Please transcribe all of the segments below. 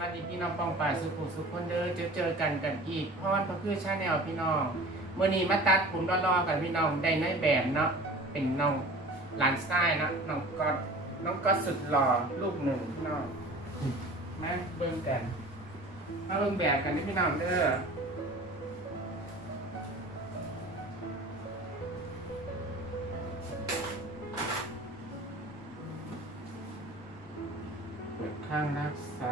วัสดีพี่น้องปองป่าสุขุมสุขคนเด้อเจอเจอกันกันอีกพรพระคือชาแนลพี่น้องเมื่อนี้มาตัดผมรอๆกันพี่น้องได้ในแบบเนาะเป็นน้องหลานชายเนาะน้องก็น้องก็สุดหล่อลูกหนึ่งพี่น้องมาเบิ่งกันมาเบิ่งแบบกันนี่พี่น้องเด้อ ข้างรักใส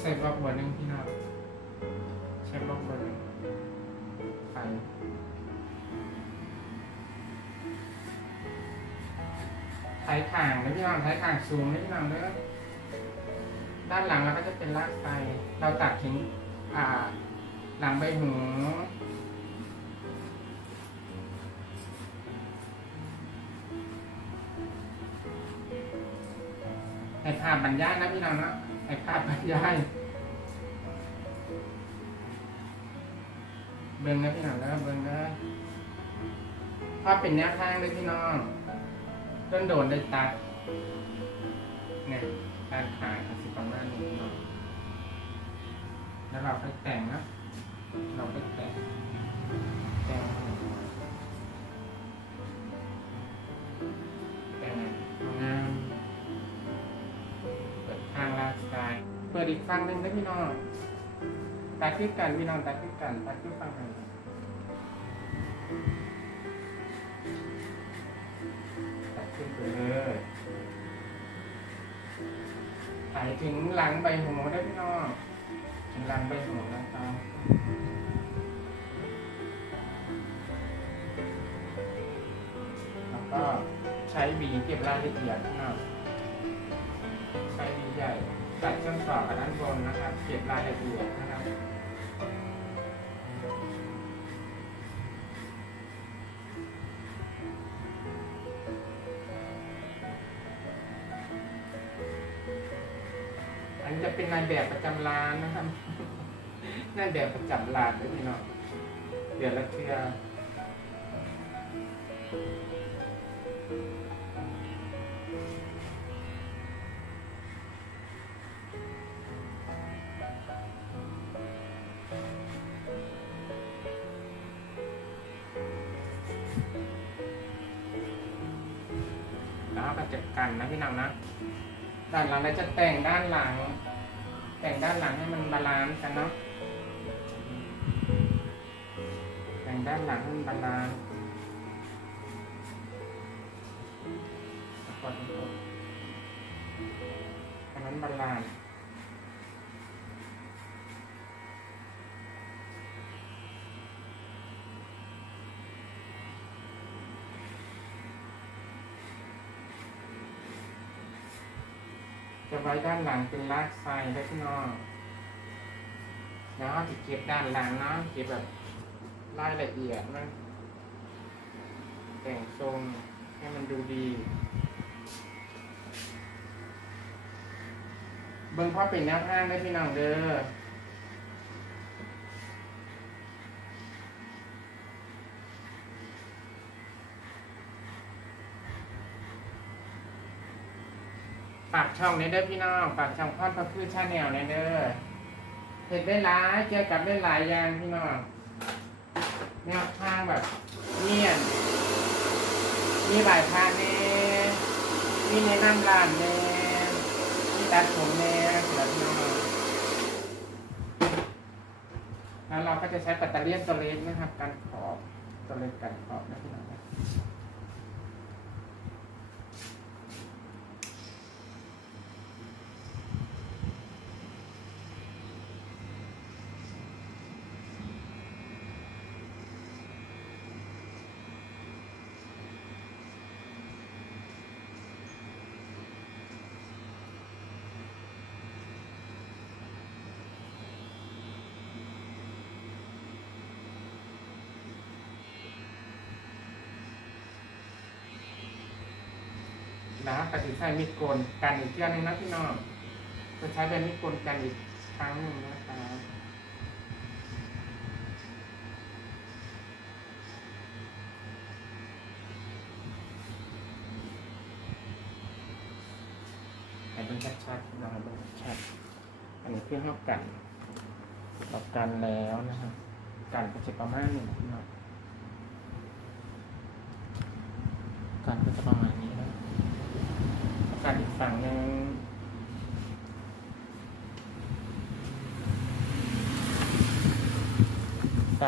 ใส่บล็อกบอร์หนึ่งพี่น้องใช้บล็อกบอร์หนึ่งไปท้ายข่างนะพี่น้องท้ายข่างสูงนะพี่น้องเด้อ ด้านหลังเราก็จะเป็นลากไฟเราตัดถึงอ่าหลังใบหูให้ภาพบรรยายนะพี่น้องเนาะให้ภาพบรรยายเบิ่งนะพี่น้องนะเบิ่งนะภาพเป็นแนวทางเลยพี่น้องต้นโดดได้ตัด แล้วเราไปแต่งนะ เราไปแต่ง แต่ง แต่งงามเปิดทางลาสไตล์เปิดอีกฝั่งหนึ่งได้พี่น้องตัดขึ้นกันพี่น้องตัดขึ้นกันตัดขึ้นฝั่งหนึ่งตัดขึ้นไปเลยไปถึงหลังใบหูได้พี่น้อง ลังหลังใบหูนะครับแล้วก็ใช้หวีเก็บรายละเอียดนะครับใช้ดีใหญ่ตัดช่องต่อกับด้านบนนะครับ เก็บรายละเอียดนะครับ อันจะเป็นนายแบบประจำร้านนะครับนายแบบประจำร้านด้วยพี่น้องเดี๋ยวละเทือแล้วก็จัดกันนะพี่น้องนะด้านหลังเราจะแต่งด้านหลัง ด้านหลังให้มันบาลานซ์กันเนาะแต่งด้านหลังให้มันบาลานซ์กดกดให้มันบาลานซ์ จะไว้ด้านหลังเป็นลากไซได้พี่น้องแล้วก็จะเก็บด้านหลังเนาะเก็บแบบรายละเอียดนะแต่งทรงให้มันดูดี เบิ่งพ่อเป็นแนวทางได้พี่น้องเด้อ ฝากช่องในเด้อพี่น้องฝากช่องพอดพระพืชชาแนลในเด้อเห็ดได้หลายเกี่ยวกับได้หลายอย่างพี่น้องแนวทางแบบเนียนมีหลายทางแน่มีแนะนำร้านแน่มีตัดผมแน่สำหรับพี่น้องแล้วเราก็จะใช้ปัตเตอร์เลียนตัวเล็กนะครับการขอบตัวเล็กการขอบนะพี่น้อง นะก็จะใช้มิดโกนกันอีกเที่ยวนึงนะพี่น้องจะใช้เป็มิดโกนกันอีกครั้งหนึ่งนะครัะให้ป็นชัดๆนะครันชัดอันนี้เพื่อให้กันเรากันแล้วนะครับกันก็จะประมาณนี้นะกันก็จะประมาณนี้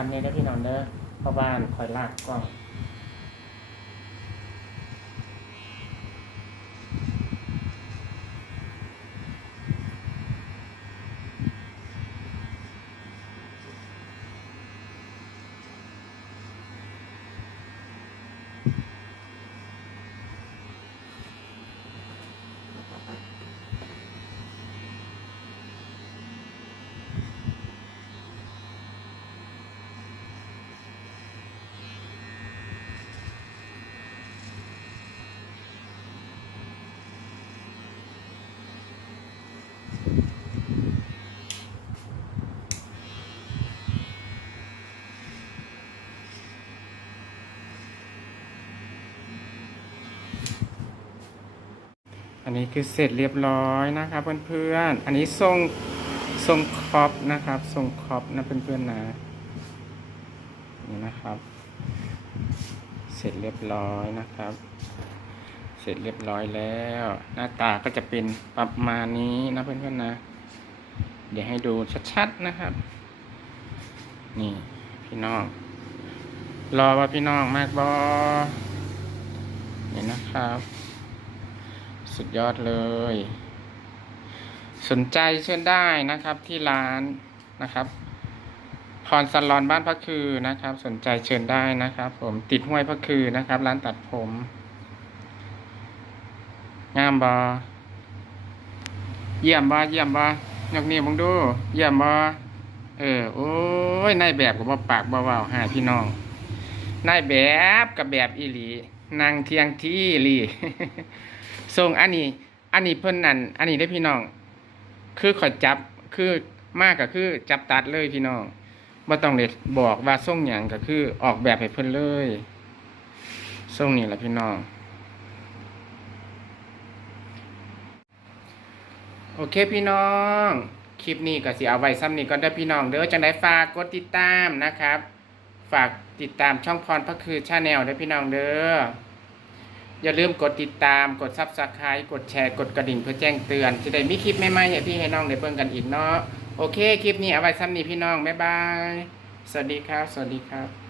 ตามนี้ได้พี่น้องเด้อพ่อบ้านคอยลากกล้อง อันนี้คือเสร็จเรียบร้อยนะครับเพื่อนๆ อันนี้ทรงทรงครอปนะครับทรงครอปนะเพื่อนๆนะนี่นะครับ เสร็จเรียบร้อยนะครับ เสร็จเรียบร้อยแล้ว หน้าตาก็จะเป็นประมาณนี้นะเพื่อนๆนะ เดี๋ยวให้ดูชัดๆนะครับ นี่พี่น้อง รอว่าพี่น้องมากบอนี่นะครับ สุดยอดเลย สนใจเชิญได้นะครับที่ร้านนะครับ พรสลอนบ้านพระคือนะครับ สนใจเชิญได้นะครับ ผมติดห้วยพระคือนะครับ ร้านตัดผม งามบอเยี่ยมบอเยี่ยมบอยกนิ้วมึงดู เยี่ยมบอเออโอ้ยนายแบบกับว่าปากบ่เว้าหาพี่น้องนายแบบกับแบบอีหลีนางเทียงที่หลี ส่งอันนี้ อันนี้เพิ่นนั่นอันนี้ได้พี่น้อง คือขอจับคือมากก็คือจับตัดเลยพี่น้องบ่ต้องเลยบอกว่าส่งหยังก็คือออกแบบให้เพิ่นเลยส่งนี่แหละพี่น้อง โอเคพี่น้อง คลิปนี้ก็สิเอาไว้ซ้ำนี้ก็ได้พี่น้องเด้อจังได้ฝากกดติดตามนะครับ ฝากติดตามช่องพรพระคือชาแนลได้พี่น้องเด้อ อย่าลืมกดติดตามกดซับสไคร b ์กดแชร์กดกระดิ่งเพื่อแจ้งเตือน จะได้มีคลิปใหม่ๆให้พี่ให้น้องได้เบิ่งกันอีกเนาะโอเค คลิปนี้เอาไว้ซ้ำนี้พี่น้อง บ๊ายบาย สวัสดีครับ สวัสดีครับ